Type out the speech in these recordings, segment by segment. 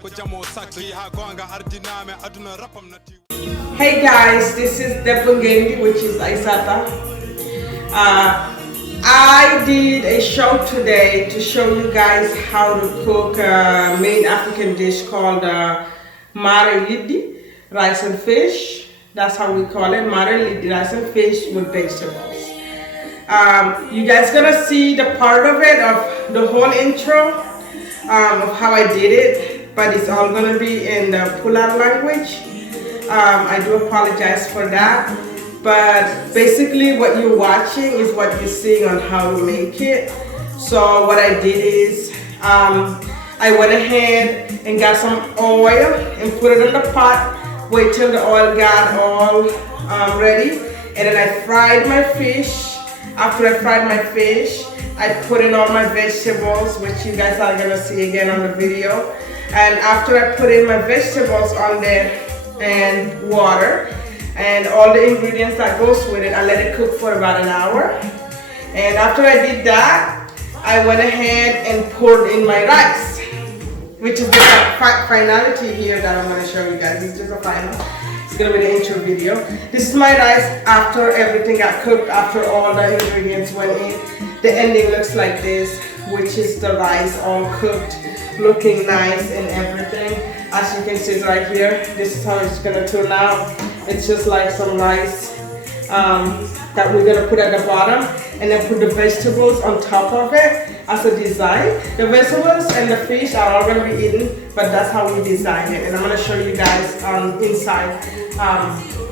Hey guys, this is Ndefu, which is Aisata. I did a show today to show you guys how to cook a main African dish called Maaro liɗɗi, rice and fish. That's how we call it, Maaro liɗɗi, rice and fish with vegetables. You guys gonna see the part of it, of the whole intro, of how I did it, but it's all gonna be in the Pulaar language. I do apologize for that, but basically what you're watching is what you're seeing on how to make it. So what I did is I went ahead and got some oil and put it in the pot, wait till the oil got all ready, and then I fried my fish. After I fried my fish, I put in all my vegetables, which you guys are gonna see again on the video. And after I put in my vegetables on there and water and all the ingredients that goes with it, I let it cook for about an hour. And after I did that, I went ahead and poured in my rice, which is the finality here that I'm going to show you guys. It's just a final. It's going to be the intro video. This is my rice after everything got cooked, after all the ingredients went in. The ending looks like this, which is the rice all cooked, looking nice and everything. As you can see right here, this is how it's gonna turn out. It's just like some rice that we're gonna put at the bottom, and then put the vegetables on top of it as a design. The vegetables and the fish are all gonna be eaten, but that's how we design it. And I'm gonna show you guys inside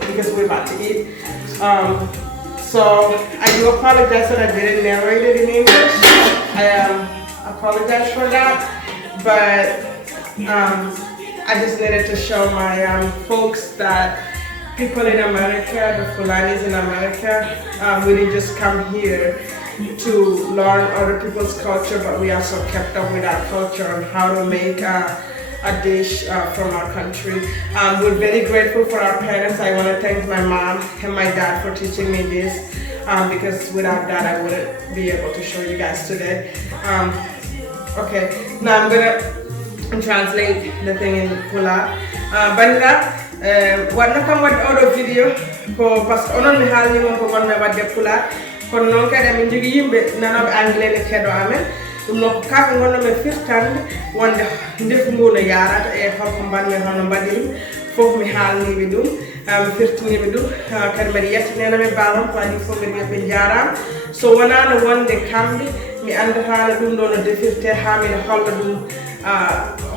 because we're about to eat. So I do apologize that I didn't narrate it in English. I apologize for that, but I just needed to show my folks that people in America, the Fulanis in America, we didn't just come here to learn other people's culture, but we also kept up with our culture and how to make a dish from our country. We're very grateful for our parents. I want to thank my mom and my dad for teaching me this, because without that I wouldn't be able to show you guys today. Okay, now I'm gonna translate the thing in Pulaar. Bandira, wadna kam wad odo video ko parce que onon mi halni mon ko wonme wadde Pulaar, kono non kadi min jogi yimbe nanoɓe anglais ne kedo amen. Ɗum noon ko kamɓe gonnoɓe firtande wonde ndefu ngu no yarata e holko mbanmi hono mbaɗimi fof mi haalniɓe ɗum, mi firtiniɓe ɗum, kadi mbaɗi yettinenami bamam ko adi fof mbiɗa ɓe jarama. So wonano wonde kamɓe mi andatano ɗum ɗo no defirte ha miɗa holla ɗum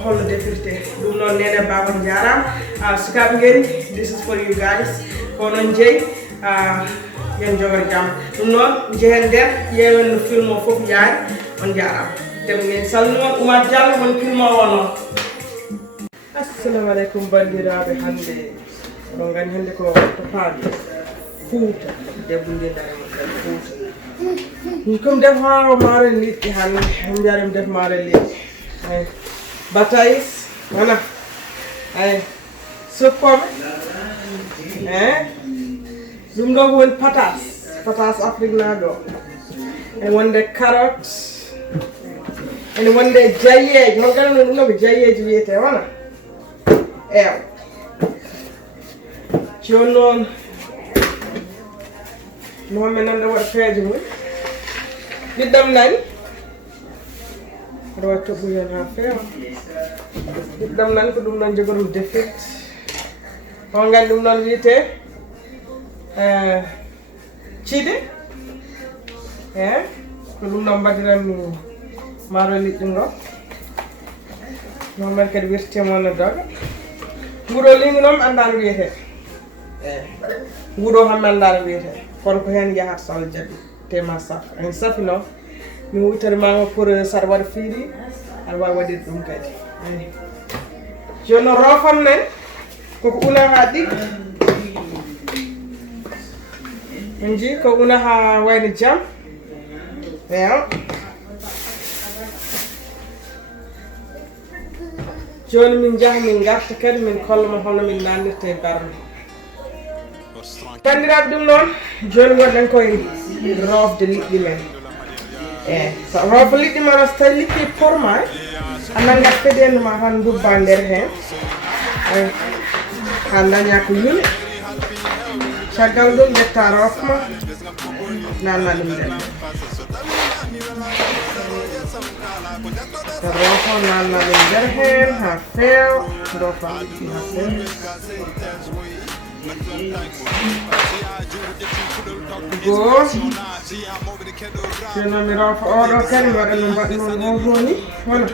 holno defirte ɗum noon nene baba jarama. Sukaɓe ngeni, this is for you guys. Ko noon jeeyi yen jogor jaam. Ɗum noon jehen nder ƴeewen no film o fof yaari. On jarama. Dem ngeen salmon Oumar Diallo mon film o wono. Assalamu alaikum bandiraɓe, hande on gani hande ko to paade Fouta, debbo ndendare mon tan Fouta. Comme def haaro maaro liɗɗi hande, on jarim def maaro liɗɗi. Ay bataïs, voilà. Ay soppome. Ɗum ɗo woni patas Afrique na ɗo. E wonde carotte. And one day jayeji, non gano ɗum ɗo jayeji wiyete wona. Ew. Joni noon Mohamed nanda waɗa peeje mum. Ɗiɗɗam nani. Aɗa waɗa toɓɓu hen ha feewa. Ɗiɗɗam nani ko ɗum ɗon jogoɗum defirte. On gandi ɗum ɗon wiyete ciide. Ko ɗum ɗon mbaɗiranmi maaro liɗɗi ngo. Mohamed kadi wirtemo no doga. Nguɗo lingu noon mi anda no wiyete. Nguɗo ham mi anda no wiyete. Kono ko hen yahat so Allah jaɓi tema saf. En safi noon mi wutarimama pour saɗa waɗa fiiri aɗa wawi waɗirde ɗum kadi. Joni no rofam nen koko una ha ɗigga. En jii ko una ha wayno jam. Joni min jaha min garta kadi min kollama hono min nannirta e barme. Bandiraɓe ɗum noon joni wonɗen koye rofde liɗɗi men. So rofo liɗɗi ma so tawi liɗɗi porma ananga fedenu ma han dubba nder hen ha daña ko yuli caggal ɗum ƴetta rofma nanna ɗum nder rofo nanna ɗum nder hen ha feew rofa liɗɗi ha feew goo sino mi rofa oɗo kadi mi waɗa no mbaɗnon o honi wona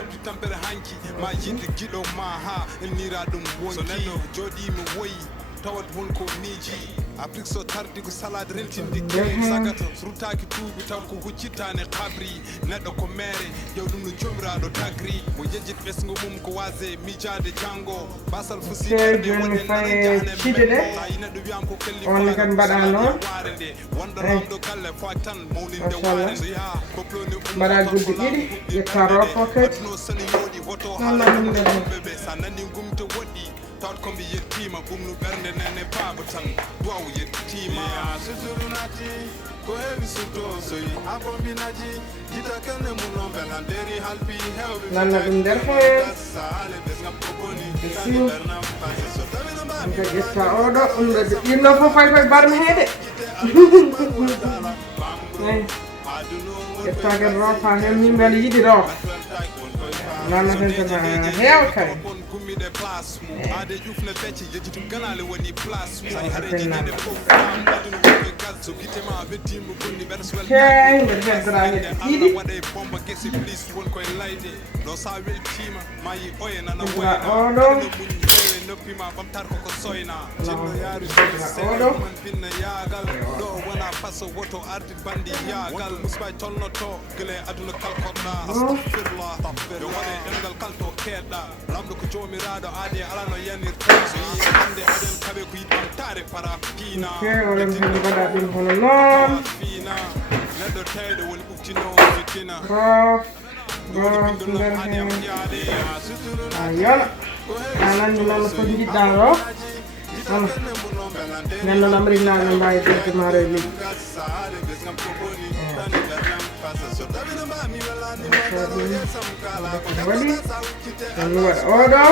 tawat won ko miiji Afrique so tardi ko salade rentinde sagata rutaki tuubi taw ko huccitane kabri neɗɗo ko mere yew ɗum no jomiraɗo tagri mo jejjit ɓesgo mum ko wase miijade jango basal fusijoni faye cide ɗe on kadi mbaɗa noon wonɗoramɗo galle fo tan mawninde waare so yaha koploni mbaɗa guddi ɗiɗi ƴetta rofo kadi nonna ɗum nder ɓeɓe sa nani gumto woɗɗi tawat kombi yettima ɓumnu ɓernde nene baaba tan duwaw yettima susurunati ko heewi suddo soyi ha bombinaji jita kene munon belan deri halpi hewɓe nanna ɗum nder heen sale ɓesgam ko boni kane bernam pase so tawino mbami ko ƴetta oɗo ɗum ɗo ɗinɗo fof fay koye barme heede ƴettaken rofa hen min mbeɗa yiɗi roof nanna ten tana heew kay key mbeɗa heddora hedde ɗiɗi oɗo noppima ɓamtar koko soyna jinno yaari oɗo pinna yaagal ɗo wona faso woto ardi bandi yaagal musbay tolnoto gele aduna kalkoɗɗa astafirullah ɓe waɗe ɗemgal kalto keɗɗa lamɗo ko jomiraɗo aade alano yanirta so yi hande aɗen kaɓe ko yiɗ ɓamtare para piina oɗon hen mbaɗa ɗum hono noon fiina neɗɗo tawɗo woni ɓuftinowo fitina nder hen a yona anandi noon fof jiɗɗa roof ono nden noon amrinaɓe mbawi defde maaro e liɗɗi waɗi on mi waɗa oɗo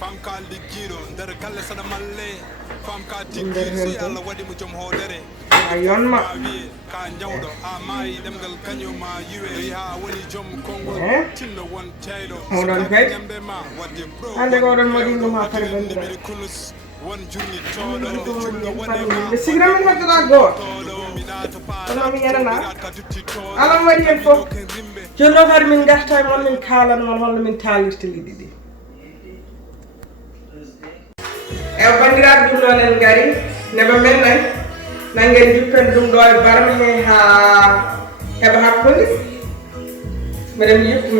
famka liggiɗo nder galle saɗa malle famka tigguiɗo so Allah waɗimo joom hoodere a yonma ka jawɗo ha maayi ɗemgal kañuma yiwe ha woni joom konngol tinno won teyɗo oɗon kay hande ko oɗon waɗi ɗum ha pare bandiraɓe won jurni toɗo ɓe sigramin heddoɗa goto kono mi yanana alam waɗi hen fof joni o kadi min garta e moon min kalan moon holno min talirta liɗɗi ɗi e bandiraɓe ɗum noon en gari neɓa men nayi nangen juppen ɗum ɗo e barme he ha heɓa hakkude meɗen yippa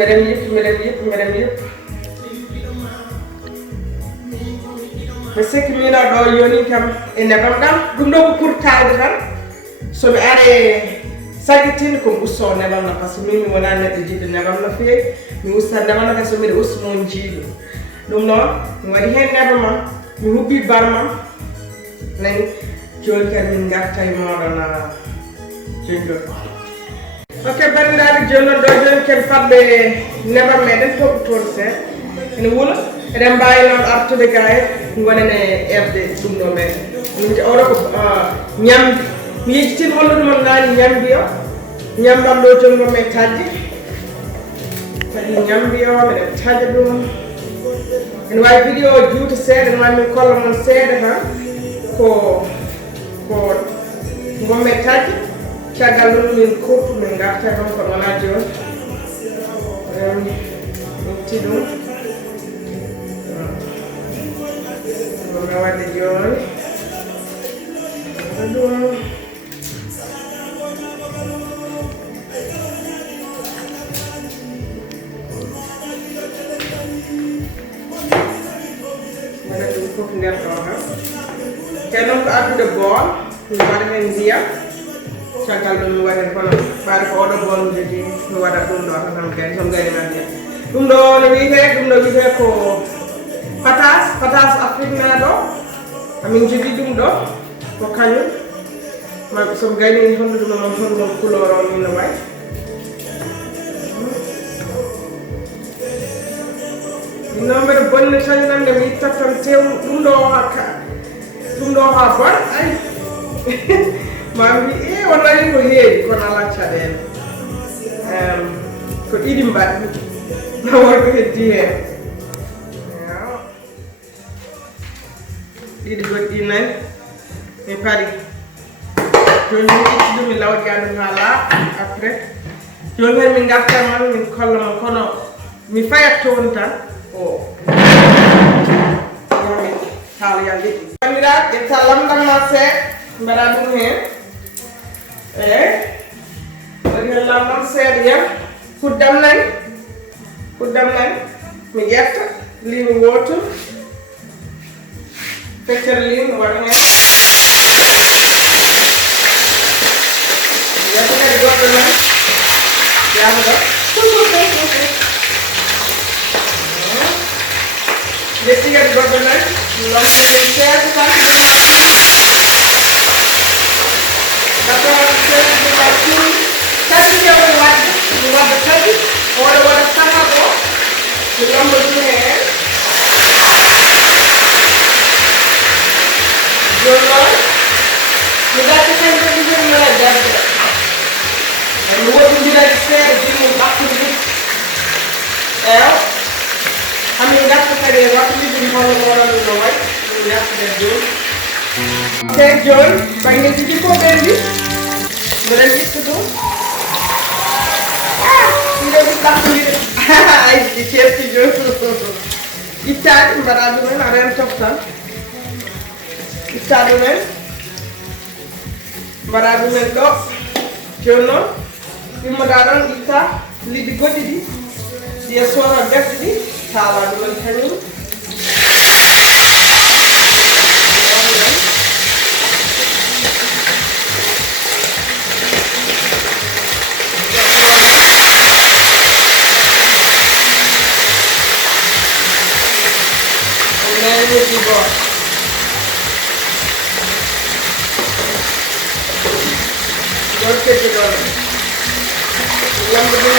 mi sikki mino ɗo yoni kam e nebam ɗam ɗum ɗo ko pour tawde tan somi are sagitini komi usto nebam no par ce que min mi wona neɗɗo jiɗɗo nebam no feewi mi usta nebam no kadi so mbiɗa usta noon jiiɗo ɗum noon mi waɗi hen nebamam mi hubbi barmam nayi joni kadi min garta e moɗon joni joni ok bandiraɓe joni noon ɗo joni ken fadɓe nebam meɗen toɓɓotode seeɗa ene wuula eɗen mbawi noon artude gaye gonene erde ɗum ɗo meɗen min oɗo ko ñambi mi yejjitin holno ɗumon nani ñambi o ñambam ɗo jongo me tajji kadi ñambi o meɗen taja ɗum ene wawi vidéo o juuta seeɗa ene wawi min kolla moon seeɗa tan ko gomme tajji caggal ɗum min kurtu min garta ɗon ko wona joni itti ɗum ɗumno wadde joni ɗum mbaɗa ɗum fof nder ɗo kam te noon ko addude bool mi waɗa hen ndiyam caggal ɗum mi waɗa hono ɓaade ko oɗo bool mi jogui mi waɗa ɗum ɗo tan gari somi garima ndiyam ɗum ɗo no wiyete ko patas afrique meɗo amin jogui ɗum ɗo ko kañum Some guy in hundred color on the white. Number one, the China and the meat up until Tundo Harbour. Mammy, what are you here? Conalacha then. Could eat him back. Now I go here. Eat good dinner. A party. Don't do me loud garden après. Don't let me get them in column corner. Me fire tonta. Oh. Talia Liɗɗi. Bandiraɓe ƴetta lamɗam ma seeɗa mbaɗa ɗum hen. Waɗi hen lamɗam seeɗa yam. Kuddam nani. Mi ƴetta limu woto. Feccere limu waɗa hen. Ƴetta kadi goɗɗo nani. Yamuɗo. Liɗɗi kadi goɗɗo nani. Lomtide seeɗa tan tati kewɗe wadde mi wadda tati oɗo waɗa tata o mi lomba ɗum hen joni noon mi gacca kañum kadi joni mala darde mi woɗɗodirade seeɗa jimum ɓakkude ɗum eyo hamin gacca kadi e wakkilide mi hono moɗon no wayi ɗum gaccuɗen joni te joni baŋnge tigi ko ɓendi mbiɗen itta ɗum ɗiɗo ɗi ɓakkulide ay ɗi ketti joni ittaɗi mbaɗa ɗumen a rentof tan itta ɗumen mbaɗa ɗumen ɗo joni noon ɗimmoɗa ɗon itta liɗɗi goɗɗi ɗi ɗiye sora defɗe ɗi taala ɗumen kañum Liɗɗi goto ketti ɗon lambo ɗum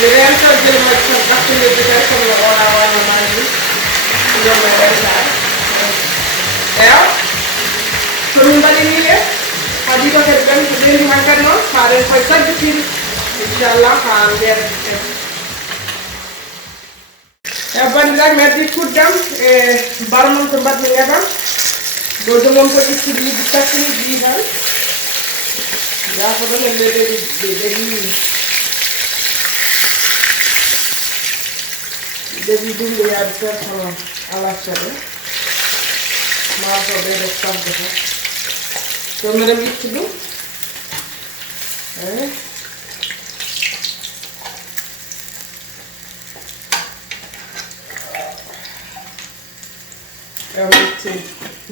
mi rento jilma tan ɓakkilide tan comme no oɗa wanno maji jomma rentade eyo somin mbaɗini ɓe ha ɗiɗo kadi ɓen ko ɓendi hankkadi noon ha ren koye taggitide inchallah ha nder bandiraɓe mi addi kuddam e barmam to mbaɗmi nebam ɗo jomon ko ittude liɗɗi takkini ɗi tan yafa ɗon e leɗɗe dewi dumɓe yaade certainement alacca ɗe maso ɓeyɗo safde tan so miɗen itti ɗum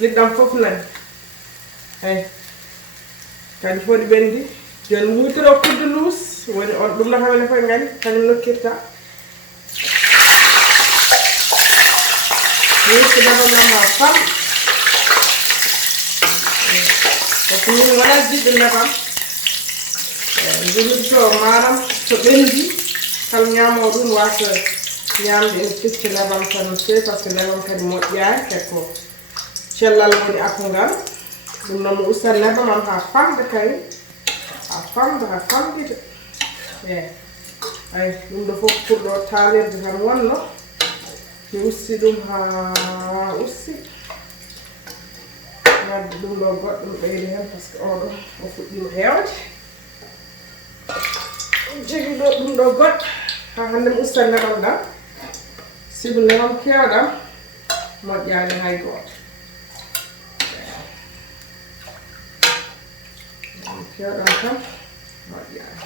liɗɗam fof nani hey kadi fof ɗi ɓendi joni wutiro kudde luus woni on ɗum nakamene koye gandi kañum nokkirta wurti nabamam ha fam parce que min wona jiɗɗo nebam joluɗi to maram to ɓendi kala ñamowo ɗum wasa ñamde ene fecci nebam tan no fewi par ce que nebam kadi moƴƴani kadi ko cellal woni akungal ɗum noon mo ustan nebamam ha famde kay ha famɗita ay ɗum ɗo fof pour ɗo talirde tan wonno mi usti ɗum ha usti wadde ɗum ɗo goɗɗum ɓeyde hen par ce que oɗo o fuɗɗima hewde jogui ɗo ɗum ɗo goɗɗo ha hande mi ustan nebam ɗam sibu nebam kewɗam moƴƴani hay goto kewɗam kam moƴƴani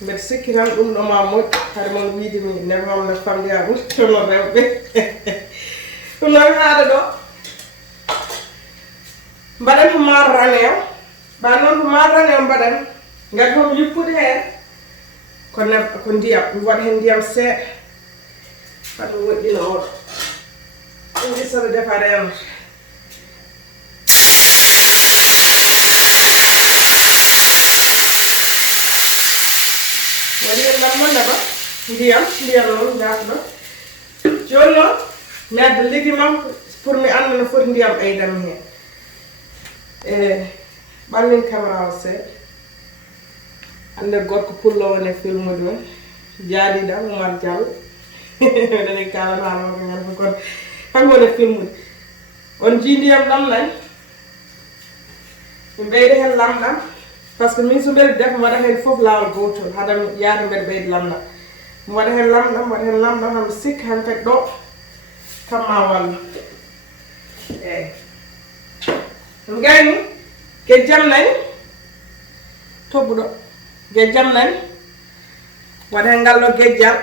mbeɗa sikki tan ɗum ɗo ma moƴƴi hade mon wiidemi nebam no famɗi ha ɓuuri tono rewɓe ɗum noon haade ɗo mbaɗen ko maaro ranew ɓa noon ko maaro ranew mbaɗen gati hom yippude hen ko ndiyam mi waɗa hen ndiyam seeɗa hade mi woɗɗina oɗo ɗum saɗa defa remata waɗi hen lamma ba ndiyam noon jaafuɗo joni noon mi adda ligimam pour mi anda no foti ndiyam ɓeydam hen ɓallin caméra o seeɗa hande gorko pullo woni e filmude men jaadiɗam Oumar Diallo ɗani kalanama ko ngal kon hanko woni e filmude on jii ndiyam ɗam nani mi ɓeyda hen lamɗam par ce que min so mbeɗa defa mi waɗa hen foof lawol gotol haada yaade mbeɗa ɓeyda lamɗam mi waɗa hen lamɗam hami sikka han kadi ɗo kam ma walla eyyi ɗum gayni gejjam nani tobbuɗo gejjam nani waɗa hen ngal ɗo gejjal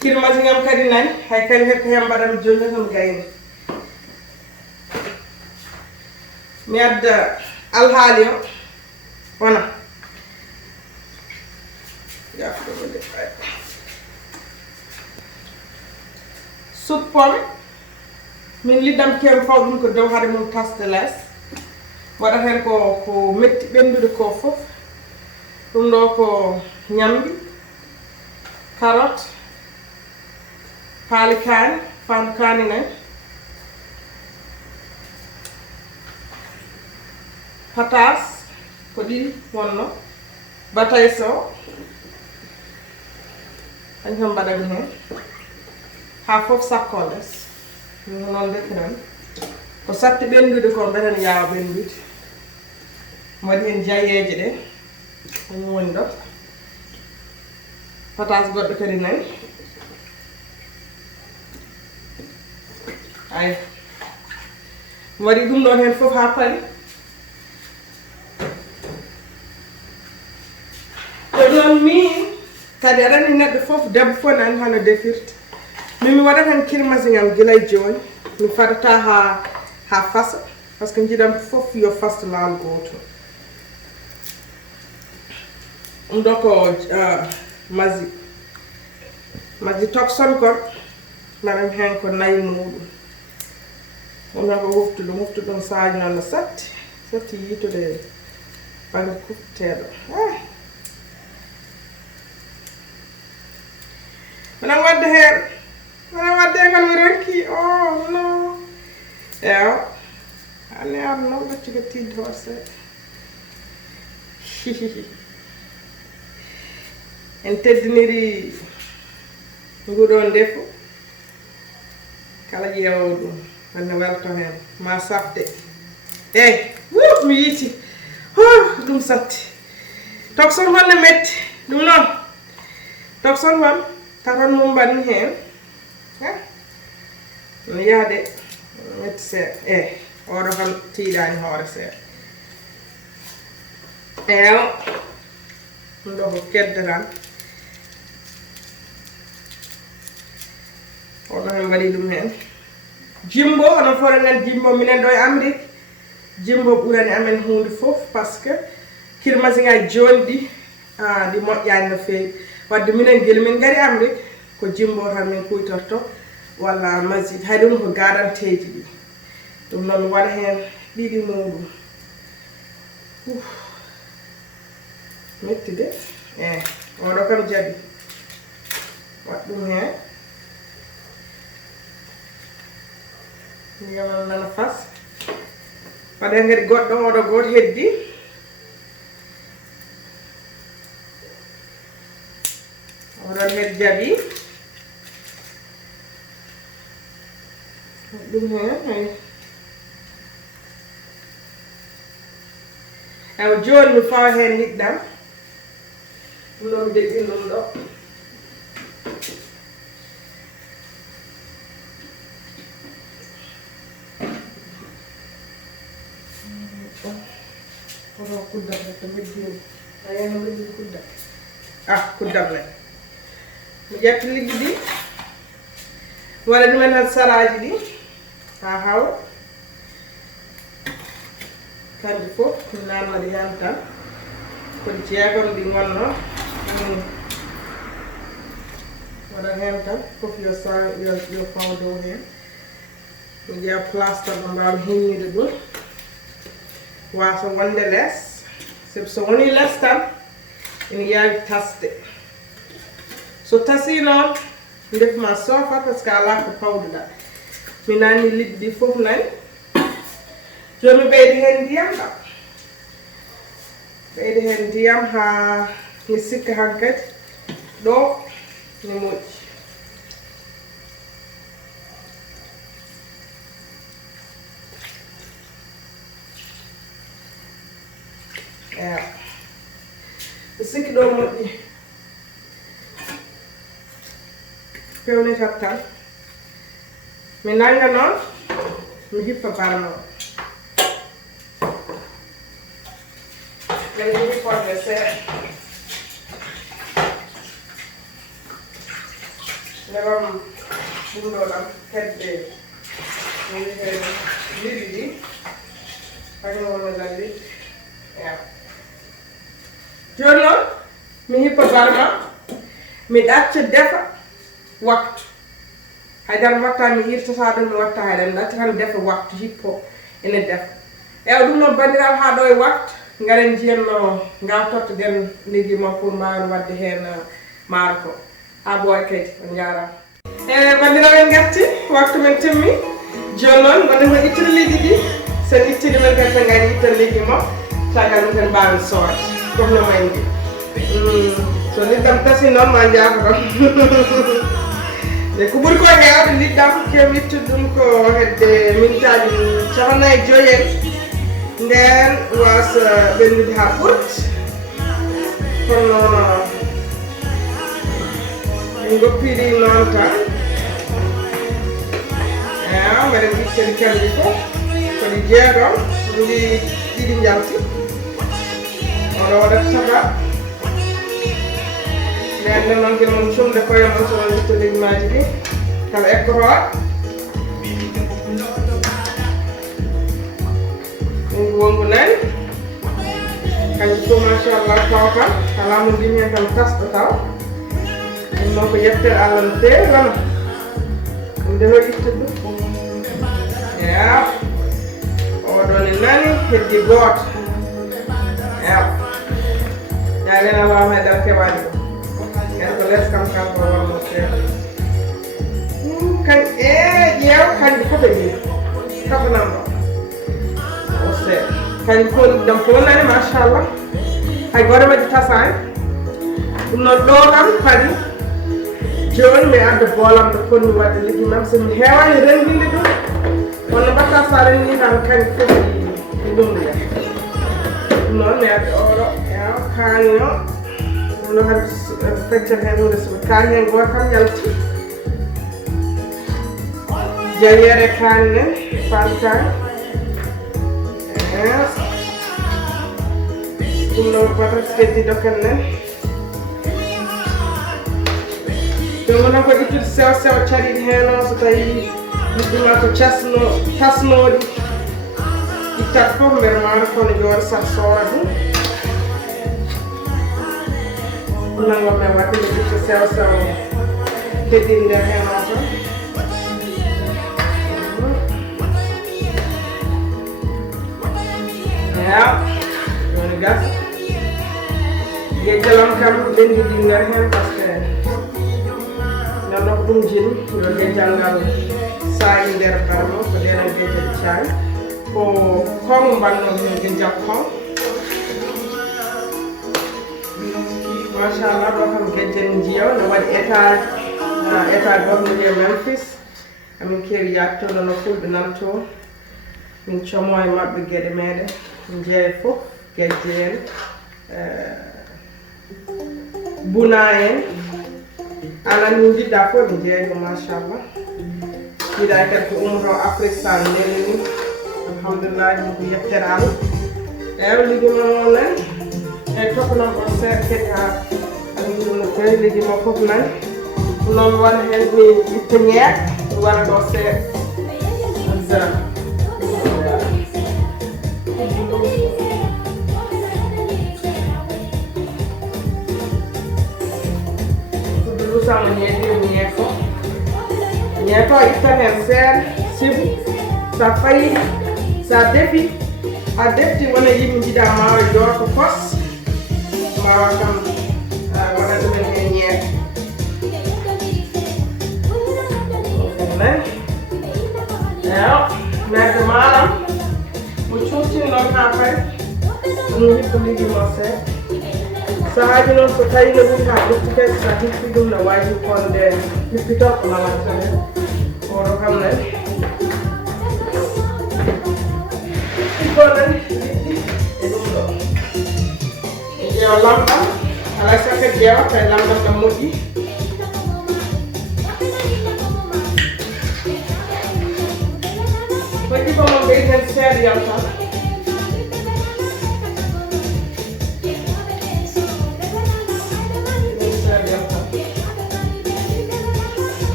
kirmasigam kadi nani hay kadi hekko hen mbaɗami joni komi gayni mi adda alhaali o wona yafuɗoɓe suppome min liɗɗam kem faw ɗum ko dow haade mum tasde less waɗa hen ko metti ɓendude ko fof ɗum ɗo ko ñambi carotte paali kaani fandu kaani nayi patas ko ɗiɗi wonno batayse o kañ kam mbaɗami hen ha fof sakko less min noon defiran ko satti ɓendude ko mbeten yawa ɓendude mi waɗi hen jayeje ɗe ɗum woni ɗo patas goɗɗo kadi nani ay mi waɗi ɗum ɗon hen fof ha paari ko noon min kadi aɗa andi neɗɗo fof debbo fof nani hano defirte min mi waɗat hen kirmasiŋam gila e joni mi fadata ha fasa par ce que jiiɗam fof yo fasta lawol gotol ɗum ɗo ko maji tokson kon mbaɗami hen ko nayi muɗum ɗum tan ko huftu ɗum saji noon no satti yitude banggue kufteteɗo miɗan wadde hen ngal mi ronki no ewa anne arno gaccugo tidde hoore seeɗa en teddiniri nguɗo Ndefu kala ƴeewowo ɗum wonno welto hen ma safde eyyi mi yiiti ɗum satti tokson honne metti ɗum noon tokson hon taton mum mbanni hen no yaade metti seeɗa eyyi oɗo kam tiiɗani hoore seeɗa eewa ɗum ɗo ko kedde tan oɗo hen mbaɗi ɗum hen jimbo onon fof eɗen gandi jimbo minen ɗo e Amérique jimbo ɓurani amen hunde fof par ce que kirmasiŋaji joni ɗi moƴƴani no fewi wadde minen guila min gari Amérique ko jimbo tan min kuytorto walla masjid hay ɗum ko garanteji ɗi ɗum noon mi waɗa hen ɗiɗi muɗum metti de eyyi oɗo kam jaaɓi waɗ ɗum hen yamal nana fas waɗa hen kadi goɗɗo oɗo goto heddi oɗon kadi jaaɓi ɗum hen ewa joni mi fawa hen liɗɗam ɗum ɗo mi deƴƴi ɗum ɗo oto kuddam to heddini ayano heddini kuddam kuddam nani mi ƴetta liɗɗi ɗi mi waɗa ɗumen tan saraji ɗi ha hawa kandi fof mi namnaɗi yan tan koɗi jeegom ɗi gonno Waɗa hen tan fof yo fawa dow hen. Mi ƴeewa plaster mo mbawmi heññude ɗum wasa wonde less sabi so woni less tan ina yaawi tasde. So tasi noon ndefu ma soofa par ce que ala ko pawduɗa. Mi nanni liɗɗi ɗi fof nani. Joni mi ɓeydi hen ndiyam ɗam. Ɓeydi hen ndiyam ha mi sikka hankadi ɗo ni moƴƴi. Mi sikki ɗo moƴƴi. Fewnitat tan. Mi nanga noon mi hippa barma o. Then we put this in. Never bundo lam kedde. We liɗɗi. I don't want to like it. Yeah. Joni noon mi hippa barma mi ɗacca defa waktu. Haydara watta mi irtata ɗum mi watta haydara mi ɗacca tan defa waktu hippo ene defa. Ewa ɗum noon bandiraɓe ha ɗo e waktu. Ngaren jiyanno ngawtorto den liggi ma pour mbawde wadde hen maaro ko ha ɓooya kadi on jarama. Bandiraɓe en garti waktu men timmi joni noon gonɗen ko ittude liɗɗi ɗi sen ittide men kadi tan gadi ittan liggi mo tagal ɗum ken mbawen soode comme no wayndi so liɗɗam tasi noon ma jaafoɗon e ko ɓuuri ko hewde liɗɗam kew ittude ɗum ko hedde minutaji 45 en nden wasa ɓendude ha ɓurti kono en goppiɗi noon tan mbaɗen ittede kamɗi fof koɗi jeeɗon ndi ɗiɗi jalti oɗo waɗata taba nden nden noon guila mum cumde koye mon so won itta lijumaji ɗi kala ekkotoɗo wongu nani kanjum fof machallah tawata ala mo ndimi hen tan tasɗo taw ɗum noon ko yettere Allah no feewi wona ɗum nde hoy ittude ɗum ya oɗon e nani heddi gooto ya yaɓena wawma e dara keɓani ɗum en ko less kam kanko wonno feewi kan ƴeew kanjum fof e ɗi kafanam ɗo kañ dam ko wonani machallah hay goto majji tasani ɗum noon ɗo kam kadi joni mi adda boolam ɗo fonni wadde liggi mam somi hewani rendinde ɗum wonno mbatta sa renndi tan kañ fof e ɗumɗuya ɗum noon mi adda oɗo kaani o ɗum ɗo kadi feccere hen hunde somi kaani hen goto kam yalti jayere kaani nen fantani ɗum ɗo batat keddi dokken nen ɗum wona ko ittude sew sew cariɗi hen o so tawi liɗɗima ko tasnoɗi ittat fof nder maaro kono jooɗo sah soora ɗum nangol men wadde mi itta sew sew keddiɗi nder hen o tan joni gas gejjalam kam ɓenndidi nder hen par ce que ganno ko ɗum jini yo gejjal ngal saayi nder darno ko ɗeɗon gejje ɗi caayi ko kon mbanno yo gejjal kon machallah ɗo kam gejje en jiyaw ne waɗi état goto wiye Memphis amin keewi yattono no fulɓe nanto min como e maɓɓe gueɗe meɗen jeeya fof gejje en buna en alan min jiɗɗa fof ɓe jeeyno machallah jiɗa kadi ko ummoto Afrique sa nelni alhamdulillah ɗum ko yettere Allah eyi liggima o nan eyyi topanon on seeɗa kadi ha alhamdulillah no fewi liggima fof nani noon wona hen mi itta ñeeɗa mi wara ɗo seeɗa sama ñeeko a ittan hen seeɗa sibu sa fayi sa defi a defti wona yimɓe jiɗa maaro jorko kos mawa kam waɗa ɗumen hen ñeeko eyo merde maɗam mo cuurtini noon ha pay ɗum hippo ligui mo seeɗa sahaji noon so tawino ɗum ha ɓurti kadi sa hippi ɗum no waji konde hippitor ko nawanta hen oɗo kam nen hipponen liɗɗi e ɗum ɗo ƴeewa lamɗam alay sakke ƴeewa tawi lamɗam ɗam moƴƴi moƴƴi ko mon ɓeydi hen seeɗa yam tan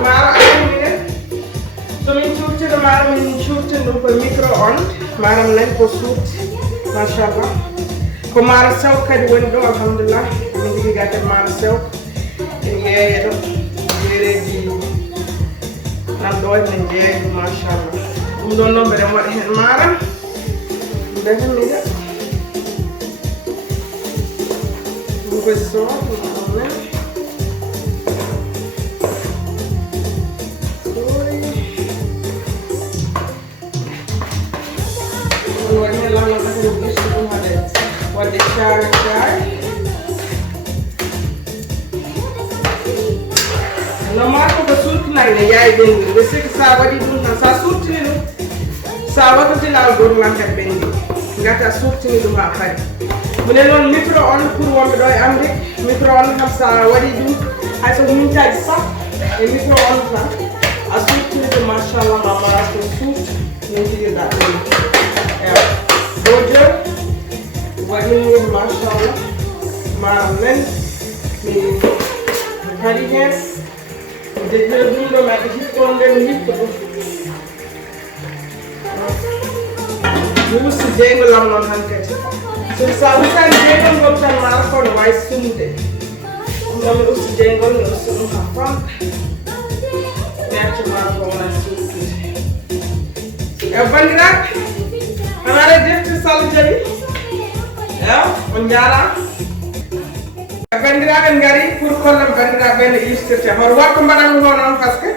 Maaro ayiminen somin cuurtino maaro min cuurtini ɗum koye micro-onde maaro nani ko suuti machallah ko maaro sew kadi woni ɗo alhamdulillah min jogui ga kadi maaro sew e yeeye ɗo jeereji nan ɗo ne jeeya ɗum machallah ɗum ɗon noon mbeɗen waɗa hen maaro definiɗa ɗum koye sowa wadde caare no maako ko surtinay ne yaay ɓenndi ɓe siki sa waɗi ɗum tan sa surtini ɗum sa waɗotilal gorlan kadi ɓenndi gati a surtini ɗum ha pari minen noon micro-onde pour wonɓe ɗo e Amérique micro-onde kam sa waɗi ɗum hay so mintaji sappo e micro-onde tan a surtini ɗum machallah ma mara ko suut min jiɗirɗa ɗum ewa ɗo joni waɗini machallah maaro men mi haɗi hen mi deƴƴiro ɗum ɗo mi aɗa hippon nde mi hippa ɗum mi usti jeygol am noon han kadi so sa wutani jeygol ngol tan maaro ko no wawi sumde ɗum ɗo mi usti jeygol mi usti ɗum ha famɗa mi acca maaro ko wona sumtude e bandiraɓe ana ara defte Sall Diaby eyo on jarama bandiraɓe ngari pour kollam bandiraɓe no irtirte hoto watko mbaɗanmi ho noon par ce que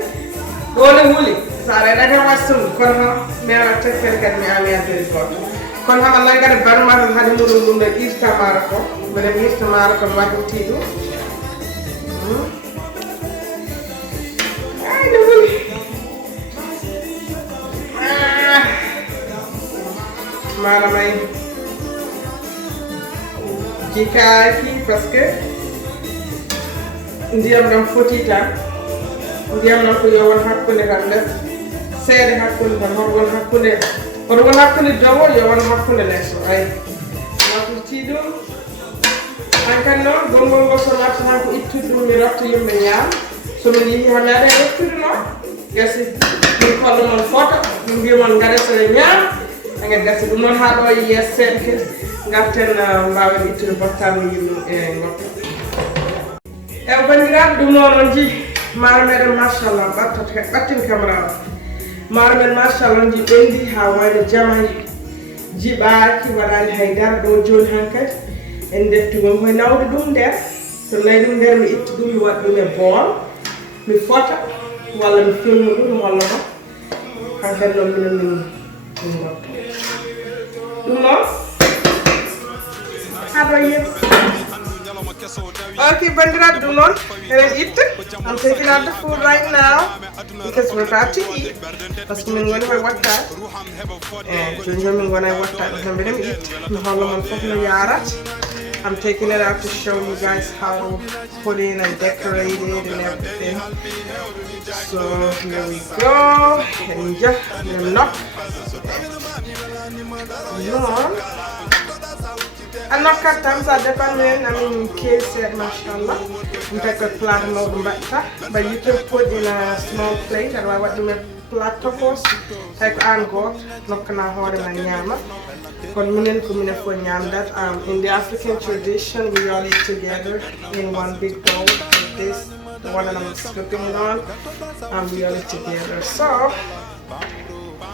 ɗo ne wuuli sa reɗake wassum kono ham mi awa tekkere kadi mi amiyadiri goto kono ham Allah gada barma tan haade muɗum ɗum ɗo irta maaro ko mbeɗa irta maaro ko mi waɗirti ɗum ay ne wuuli maaro may jikaki parce que ndiyam ɗam foti tan ndiyam ɗam ko yo won hakkude tan nder seeɗa hakkude tan hoto won hakkude dowo yo won hakkude lesso ay waɗirti ɗum hankkadi noon gongol ngol so natta tan ko ittude ɗum mi rotta yimɓe ñaam somin yeehi ha meeɗa rottude noon gasi min kolla moon fota min mbimon gaɗa so ñaam engel gasi ɗum noon ha ɗo yees seeɗa kadi garten mbawen ittude bottami yimɓe e gotto e bandiraɓe ɗum noon on jii maaro meɗen machallah ɓattimi caméra o maaro men machallah ji ɓendi ha wayno jamani jiɓaki waɗani haydara ɗo joni han kadi en defti won koye nawde ɗum nder so nayi ɗum nder mi itta ɗum mi waɗa ɗum e bool mi fota walla mi filma ɗum walla ko hankkadi noon minen min gotto ɗum noon haɗo yes okay bandiraɓe ɗum noon eɗen itta I'm taking out the food right now because we're about to eat par ce que min goni koye wattade joni joni min gona e wattade tan mbiɗa mi itta mi holla mon foof no yarat I'm taking it out to show you guys how to put in and decorate it and everything. So here we go. And yeah, I'm not. I'm not cut them, so I mean, case it, mashallah. You take a plant mode, but you can put in a small plate, and I want to plat tokos tay ko an got nokkana hoore man nyama kon minen ko minen fo nyam that in the African tradition we all eat together in one big bowl like this, the one that I'm scooping on, and we all eat together. So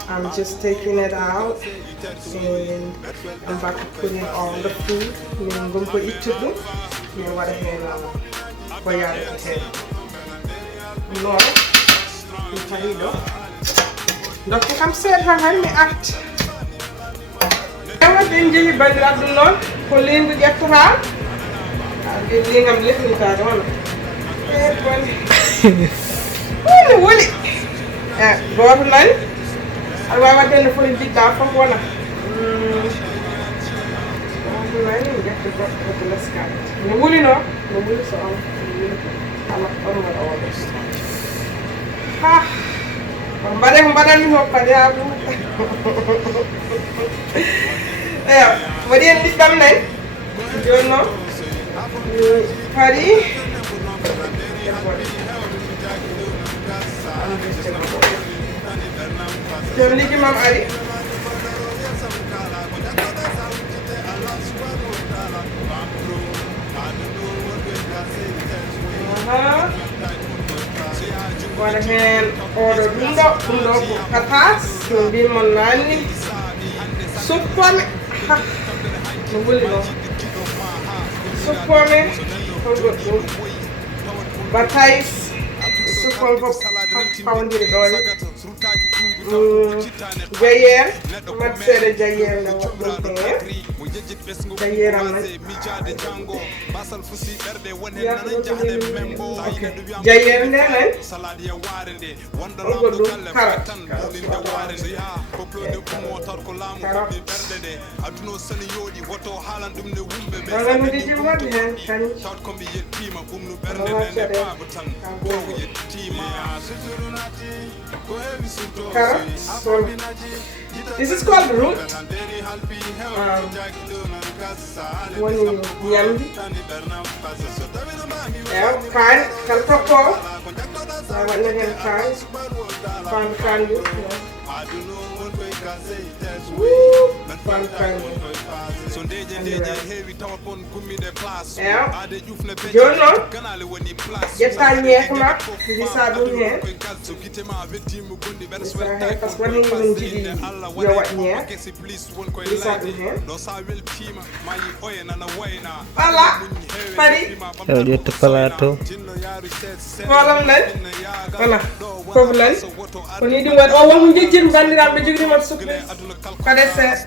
I'm just taking it out and I'm about to put in all the food. I'm going to eat it. You what I no, donc xam seet ha hanmi art ewa den jehi bandiraɓe ɗum noon ko lingu ƴettata lingam lefnitade wona bone ne woni goto nani aɗa wawi wadde no foti jiɗɗa fof wona goto nani ƴetta goɗɗo ko leskade ne wuli no ne wuli so on ala on waɗa oɗo ha mbaɗe ko mbaɗanmi hokkade ha ɓuuɗa eyo waɗi hen liɗɗam nayi joni noon kadi joni liɗɗi mam ari waɗa hen oɗo ɗum ɗo ko patas no mbimon nanni suppome no wuli ɗo suppome holgo ɗum batays suppome fof fawdiri ɗo jayer mat seeɗa jayer nde woɗɗum hen jayeram nan jayer nde nan holgo ɗum carotte wala mi ɗiɗi waɗi hen kañum carrots. So this is called root. One yambi. Yeah, can kalpoko. I want to get can do. Woo, can yeah. Jono. Get that neck ma. This are doing here. Parce que wani mun jidi yo wat neck. This are doing here. Voilà. Pari. Dia terpalato. Voilà lan. Voilà. Fofu lan. Ko ni dum wat o won jejjin bandiraɓe jogri mat sukle. Kade se.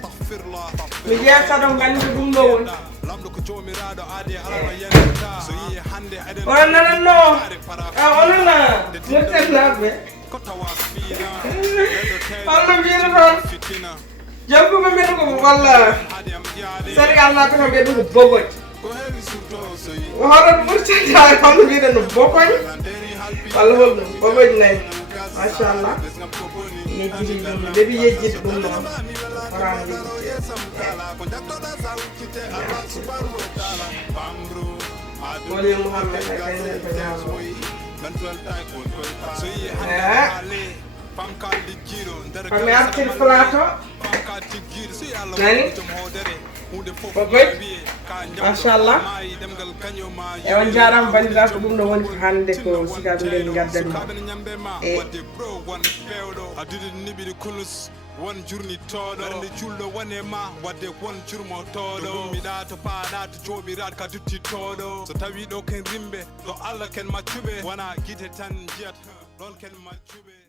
Mi jeeta ɗon gandi ɗum ɗo won. On nananno. Onana. Murtanaɓe. Allah mbiyata toon. Jankuɓe mbiɗa ko walla Sénégal naɓe kam mbiɗa ko bogoñ. Hoɗon Mauritanie hono mbiɗa no bogoñ. Walla holɗum bogoñ nayi. Machallah. Yejjiri ɗum mbeɗi yejjide ɗum noon. Horano yejjide. Woli Mouhamed ay kaynen ko ñaamo. Kami artir plato nani bogoy machallah e on jarama bandira ko ɗum ɗo woni ko hande ko sigaɓe nden gaddanno won jurni todo ande juldo wone ma wadde won jurmo todo miɗa to paɗa to jooɓiraɗ ka dutti todo so tawi ɗo ken rimɓe ɗo Allah ken maccube wona guite tan jiyat ɗon ken maccube